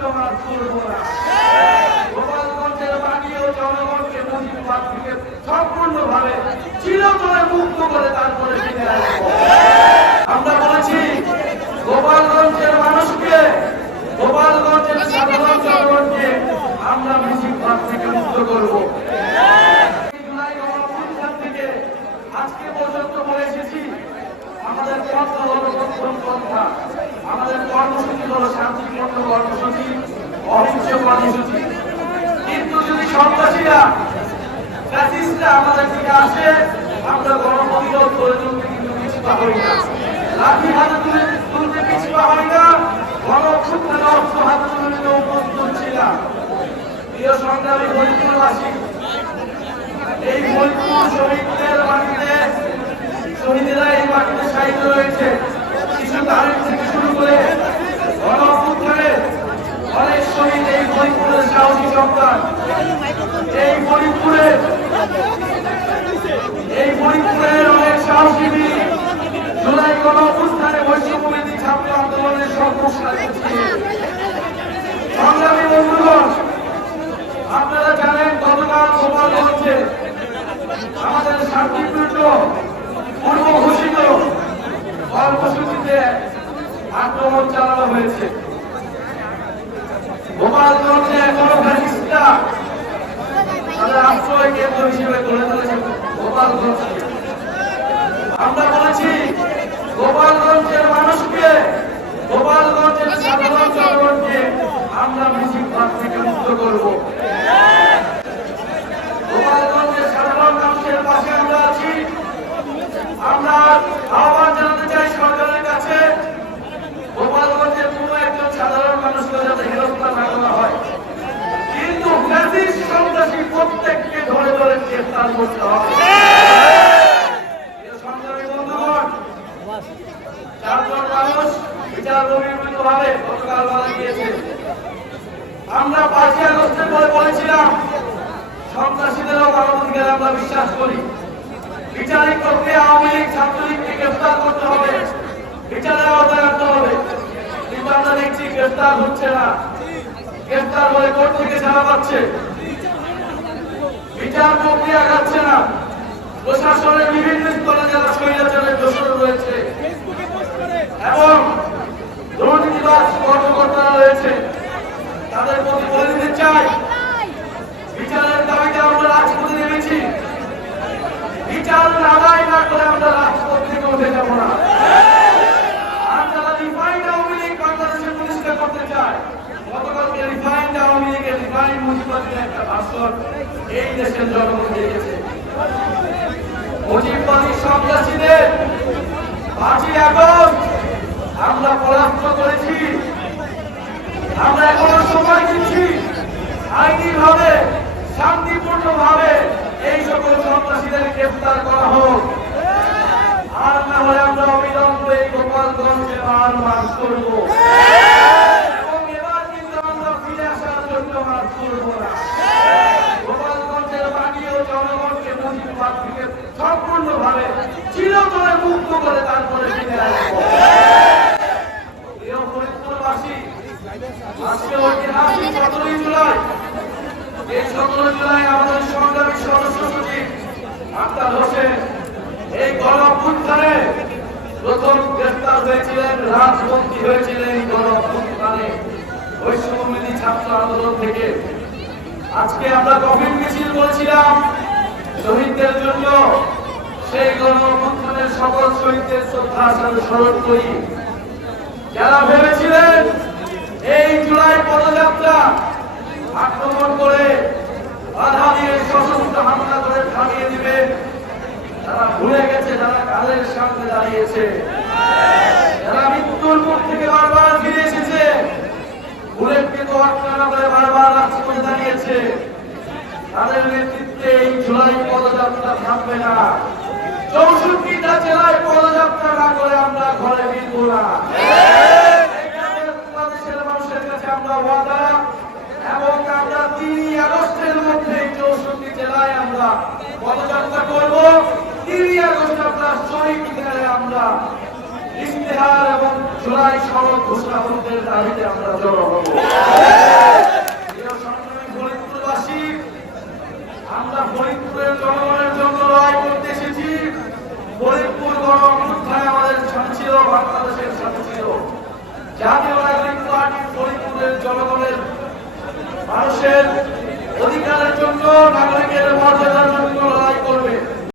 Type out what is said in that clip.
জন্য মাফ করব না। গোপালগঞ্জের মাটি ও জনগণকে মুজিববাদ থেকে সম্পূর্ণভাবে চিরতরে মুক্ত করে তারপরে ফিরে আসবো। আমরা বলেছি গোপালগঞ্জের মানুষকে, গোপালগঞ্জের সাধারণ জনগণকে আমরা মুজিববাদ থেকে মুক্ত করব। আজকে পর্যন্ত বলে এসেছি আমাদের পন্থা হলো প্রথম পন্থা, আমাদের কর্মসূচি হলো শান্তিপূর্ণ কর্মসূচি, অহিংস কর্মসূচি। কিন্তু যদি সন্ত্রাসীরা ফ্যাসিস্টরা আমাদের দিকে আসে, আমরা গণপ্রতিরোধ করে তুলতে কিন্তু পিছপা হই না, লাঠি হাতে তুলতে পিছপা হই না, গণঅভ্যুত্থানে অস্ত্র হাতে তুলতে উপস্থিত ছিলাম। প্রিয় সংগ্রামী ফরিদপুরবাসী, এই ফরিদপুর শহীদদের মাটিতে, শহীদেরা এই মাটিতে শায়িত রয়েছে। শিশু তারিখ থেকে শুরু করে গণঅভ্যুত্থানে অনেক শহীদ এই ফরিদপুরের সাহসী সন্তান। এই ফরিদপুরের অনেক সাহসী বীর জুলাই গণঅভ্যুত্থানে বৈষম্যবিরোধী ছাত্র আন্দোলনের সর্বসারী ছিলেন। সংগ্রামী বন্ধুগণ, আপনারা জানেন গতকাল গোপালগঞ্জে আমাদের শান্তিপূর্ণ পূর্ব ঘোষিত কর্মসূচিতে আক্রমণ চালানো হয়েছে। গোপালগঞ্জে এখনো ফ্যাসিস্টরা তাদের আশ্রয় কেন্দ্র হিসেবে গড়ে তুলেছে গোপালগঞ্জকে। আমরা বলেছি গোপালগঞ্জের মানুষকে, গোপালগঞ্জের সাধারণ জনগণকে আমরা মুজিববাদ থেকে মুক্ত করব। গোপালগঞ্জের সাধারণ মানুষের পাশে আমরা আছি। আমরা আহ্বান জানাতে চাই সরকারের কাছে, গোপালগঞ্জের কোনো একজন সাধারণ মানুষকে যাতে হেনস্থা না করা হয়, কিন্তু ফ্যাসিস্ট সন্ত্রাসী প্রত্যেককে ধরে ধরে গ্রেফতার করতে হবে। সংগ্রামী বন্ধুগণ, চারজন মানুষ বিচার বহির্ভূতভাবে গতকাল মারা গিয়েছে। আমরা 5ই আগস্টের পরে বলেছিলাম সন্ত্রাসীদেরও মানবাধিকারে আমরা বিশ্বাস করি। বিচারিক প্রক্রিয়া আওয়ামী লীগ ছাত্রলীগকে গ্রেফতার করতে হবে, বিচারের আওতায় আনতে হবে। কিন্তু আমরা দেখছি গ্রেফতার হচ্ছে না, গ্রেফতার হয়ে কোর্ট থেকে ছাড়া পাচ্ছে, বিচার প্রক্রিয়া আগাচ্ছে না। প্রশাসনের বিভিন্ন স্তরে যারা স্বৈরাচারের দোষর রয়েছে এবং দুর্নীতিবাজ কর্মকর্তারা রয়েছে, তাদের প্রতি বলে দিতে চাই, বিচারের দাবিতে আমরা রাজপথে নেমেছি। বিচার আদায় না করে আমরা রাজপথ থেকে উঠে যাব না। আর যারা রিফাইন্ড আওয়ামী লীগ বাংলাদেশের প্রতিষ্ঠা করতে চায়, গতকালকে রিফাইন্ড আওয়ামী লীগের রিফাইন্ড মুজিববাদের একটা ভাষণ এই দেশের জনগণ দেখেছে। মুজিববাদী সন্ত্রাসীদের 5ই আগস্ট আমরা পরাস্ত করেছি। আমরা এখনো সময় দিচ্ছি আইনিভাবে, শান্তিপূর্ণভাবে এই সকল সন্ত্রাসীদের গ্রেফতার করা হোক। আর না হলে আমরা অবিলম্বে এই গোপালগঞ্জে আর মার্চ করব এবং এবার কিন্তু আমরা ফিরে আসার জন্য মার্চ করব না। গোপালগঞ্জের মাটি ও জনগণকে মুজিববাদ থেকে সম্পূর্ণভাবে চিরতরে মুক্ত করে তারপরে ফিরে আসবো। প্রিয় ফরিদপুরবাসী, আজকে ঐতিহাসিক 17 জুলাই, এই 17 জুলাই আমাদের সংগ্রামী সদস্য সচিব আক্তার হোসেন এই গণঅভ্যুত্থানে প্রথম গ্রেফতার হয়েছিলেন, রাজবন্দী হয়েছিলেন এই গণঅভ্যুত্থানে বৈষম্যবিরোধী ছাত্র আন্দোলন থেকে। আজকে আমরা গভীর মিছিল করেছিলাম শহীদদের জন্য। সেই গণঅভ্যুত্থানের সকল শহীদদের শ্রদ্ধা স্মরণ করি। যারা ভেবেছিলেন এই জুলাই পদযাত্রা আক্রমণ করে, বাধা দিয়ে, সশস্ত্র হামলা করে থামিয়ে দিবে, তারা ভুলে গেছে যারা কালের সামনে দাঁড়িয়েছে, যারা মৃত্যুর মুখ থেকে বারবার ফিরে এসেছে, বুলেটকে তো আক্রমণ করে বারবার রাজপথে দাঁড়িয়েছে, তাদের নেতৃত্বে এই জুলাই পদযাত্রা থামবে না। 64টা জেলায় পদযাত্রা না করে আমরা ঘরে ফিরব না। বাংলাদেশের মানুষের কাছে আমরা ওয়াদা, এবং আমরা 3 আগস্টের মধ্যে 64 জেলায় আমরা পদযাত্রা করব। 3 আগস্ট আমরা শহীদ মিনারে আমরা ইশতেহার এবং জুলাই সনদ ঘোষণাপত্রের দাবিতে আমরা জড়ো হব। আমরা ফরিদপুরের জনগণের জন্য লড়াই করতে এসেছি। ফরিদপুর গণ অভ্যুত্থানে আমাদের সাথে ছিল, বাংলাদেশের সাথে ছিল। জাতীয় নাগরিক পার্টি ফরিদপুরের জনগণের মানুষের অধিকারের জন্য, নাগরিকের মর্যাদার